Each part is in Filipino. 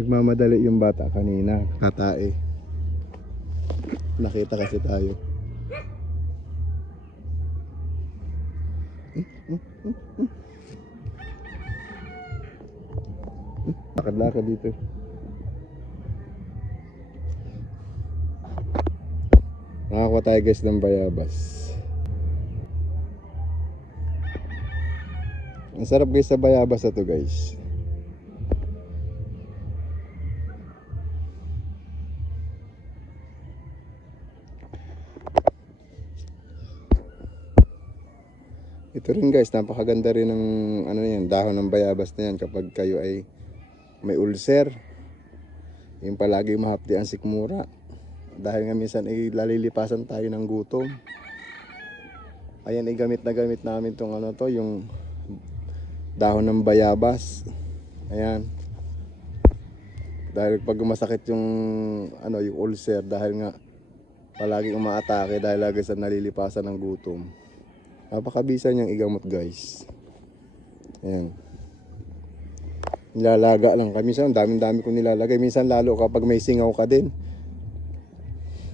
Nagmamadali yung bata kanina, katae. Nakita kasi tayo. Lakad-lakad dito. Nakakuha tayo guys ng bayabas. Ang sarap guys sa bayabas na to guys. Ito rin guys, napakaganda rin ng ano yan, dahon ng bayabas na yan kapag kayo ay may ulcer. Yung palagi mahapdi ang sikmura. Dahil nga minsan ay lalilipasan tayo ng gutom. Ayan ay gamit na gamit namin tong ano to, yung dahon ng bayabas. Ayan. Dahil pag masakit yung ano, yung ulcer, dahil nga palagi umaatake dahil lagi sa nalilipasan ng gutom. Napakabisa niyang igamot guys. Ayan. Nilalaga lang kami. Minsan dami-dami kong nilalagay. Minsan lalo kapag may singaw ka din.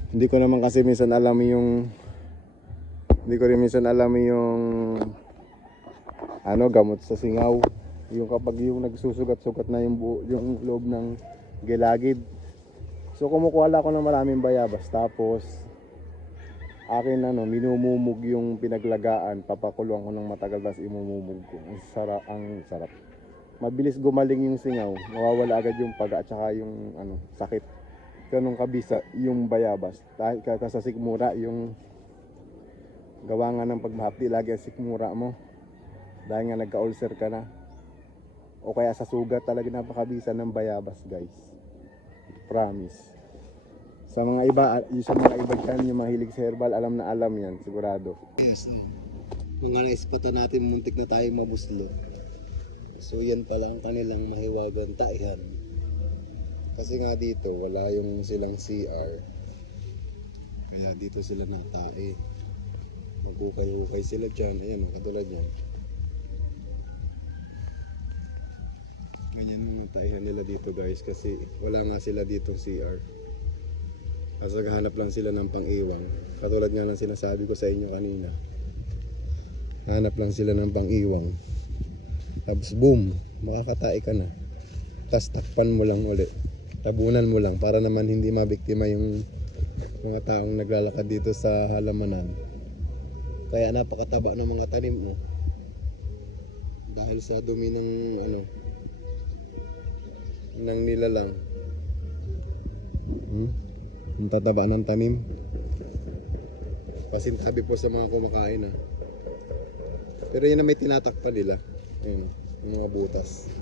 Hindi ko naman kasi minsan alam yung ano, gamot sa singaw. Yung kapag yung nagsusugat-sugat na yung yung loob ng gilagid. So kumukuha ako ng maraming bayabas, tapos akin minumumog yung pinaglagaan, papakulong ko ng matagal, tapos imumumog ko. Ang sarap. Mabilis gumaling yung singaw, mawawala agad yung paga at saka yung sakit. Ganun kabisa yung bayabas. Dahil sa sikmura, yung gawa nga ng pagmahapdi lagi ang sikmura mo. Dahil nga nagka-ulcer ka na. O kaya sa sugat, talaga napakabisa ng bayabas guys. Promise. Sa mga iba dyan, yung mahilig sa herbal, alam na alam yan, sigurado. Yes, mga naispatan natin, muntik na tayong mabuslo. So yan pala ang kanilang mahiwagang taihan. Kasi nga dito, wala yung silang CR. Kaya dito sila natae. Magbukay-bukay sila dyan. Ayan, katulad yan. Ganyan mga taihan nila dito guys, kasi wala nga sila dito CR. Kasi naghahanap lang sila ng pang-iwang. Katulad nga ng sinasabi ko sa inyo kanina. Hanap lang sila ng pang-iwang. Tapos boom, makakatae ka na. Tapos takpan mo lang ulit. Tabunan mo lang para naman hindi mabiktima yung mga taong naglalakad dito sa halamanan. Kaya napakataba ng mga tanim mo. Dahil sa dumi ng ng nilalang. Ang tataba ng tanim. Pasintabi po sa mga kumakain Pero yun na may tinatakpan nila. Ayan, yung mga butas.